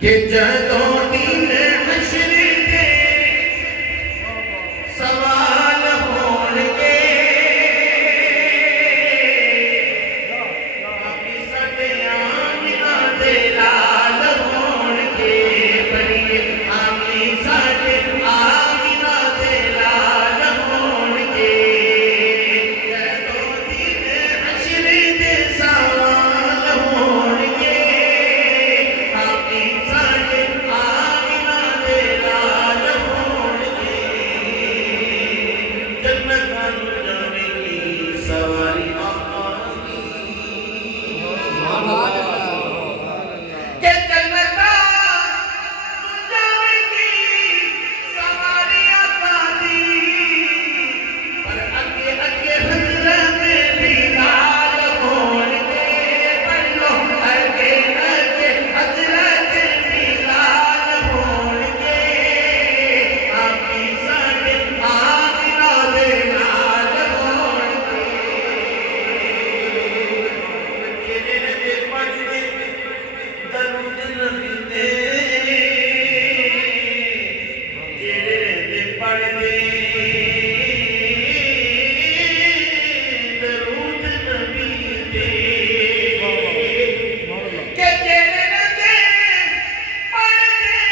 कि जदों दिन हश्र दे सवाल होणगे बाकी साडे आमिना दे लाल होणगे बड़िए आमी साडे आमिना दे लाल होणगे जदों दिन हश्र दे सवाल होणगे बाकी साडे आमिना दे लाल होणगे जन्नत नूं जावेगी सवारी आमी के जन्नत नूं जावेगी सवारी आमी पर अगे अगे हज़रत बिलाल होणगे पढ़ो अगे अगे हज़रत बिलाल होणगे आमी साडे आमिना दे लाल होणगे तेरे दे पढ़दे दरूद नबी दे तेरे दे पढ़दे दरूद नबी दे के तेरे दे पढ़दे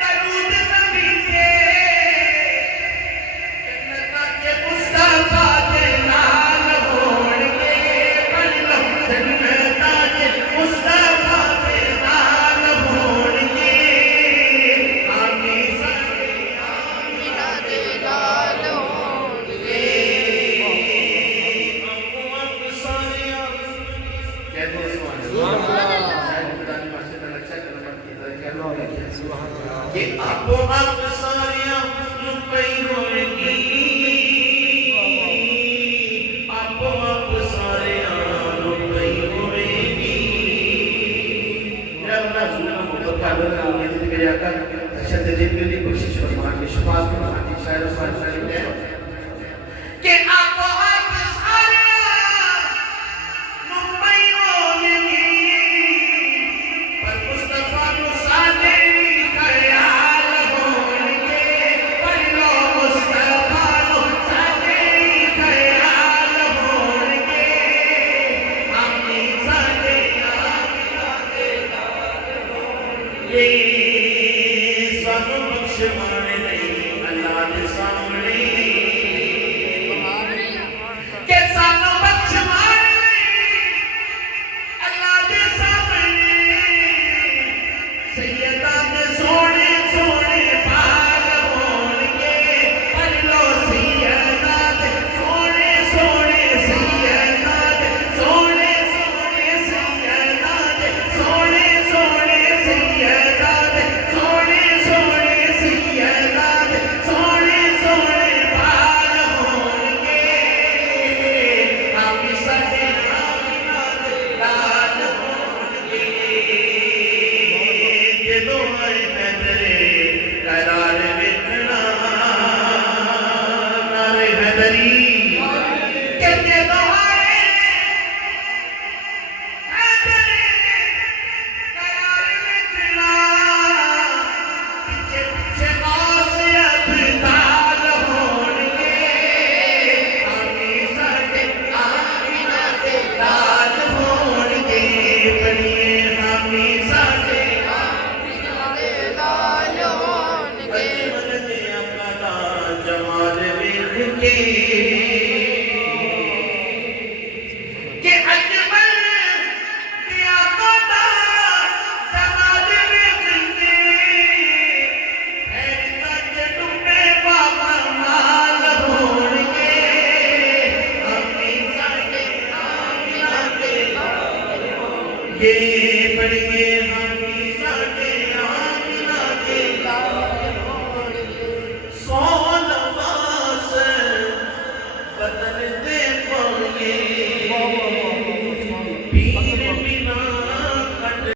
दरूद नबी दे जन्नत के मुस्तफा दे लाल होणगे पढ़ लो जन्नत के मुस्तफा दे लाल होणगे आमी साडे आमिना दे लाल होणगे आपो आप सारिया कहते सुभान अल्लाह खुदानी माशा दा लक्षा कलमत की कहते सुभान अल्लाह कि आपो आप सारिया नु पई होणगी आपो आप सारिया नु पई होणगी रब दा जुल्म मोहब्बत का बदला लेते मेरे आका शद जिब्र की कोशिश फरमा के शुफात फरमा के शायर शायर है कि आपो आप सारिया नु पई होणगी पर मुस्तफा नु साडे ख्याल होणगे पर लो मुस्तफा नु साडे ख्याल होणगे आमी साडे आमिना दे लाल होणगे सानू बख्शवाने नहीं अल्लाह दे सामने के सानू बख्शवाने नहीं अल्लाह दे सामने सैयदा दे सोने सोने पाल होणगे पढ़ लो सैयदा दे सोने सोने सैयदा दे सोने सोने सैयदा दे सोने सोने सैयदा दे सोने सोने सैयदा दे सोने सोने पाल होणगे आमी साडे आमिना दे लाल होणगे जदों आए हैदरे करार वेखना नारे हैदरी के जदों आए हैदरे करार वेखना पीछे पीछे आसे अबताल होणगे आमी साडे आमिना दे लाल होणगे बड़िए आमी साडे आमिना दे लाल होणगे अजमल दे आका दा जमाल वेख के अजमल दे आका दा जमाल वेख के हैरत दे डुबे बाबा माल होणगे आमी साडे आमिना दे लाल होणगे बड़िए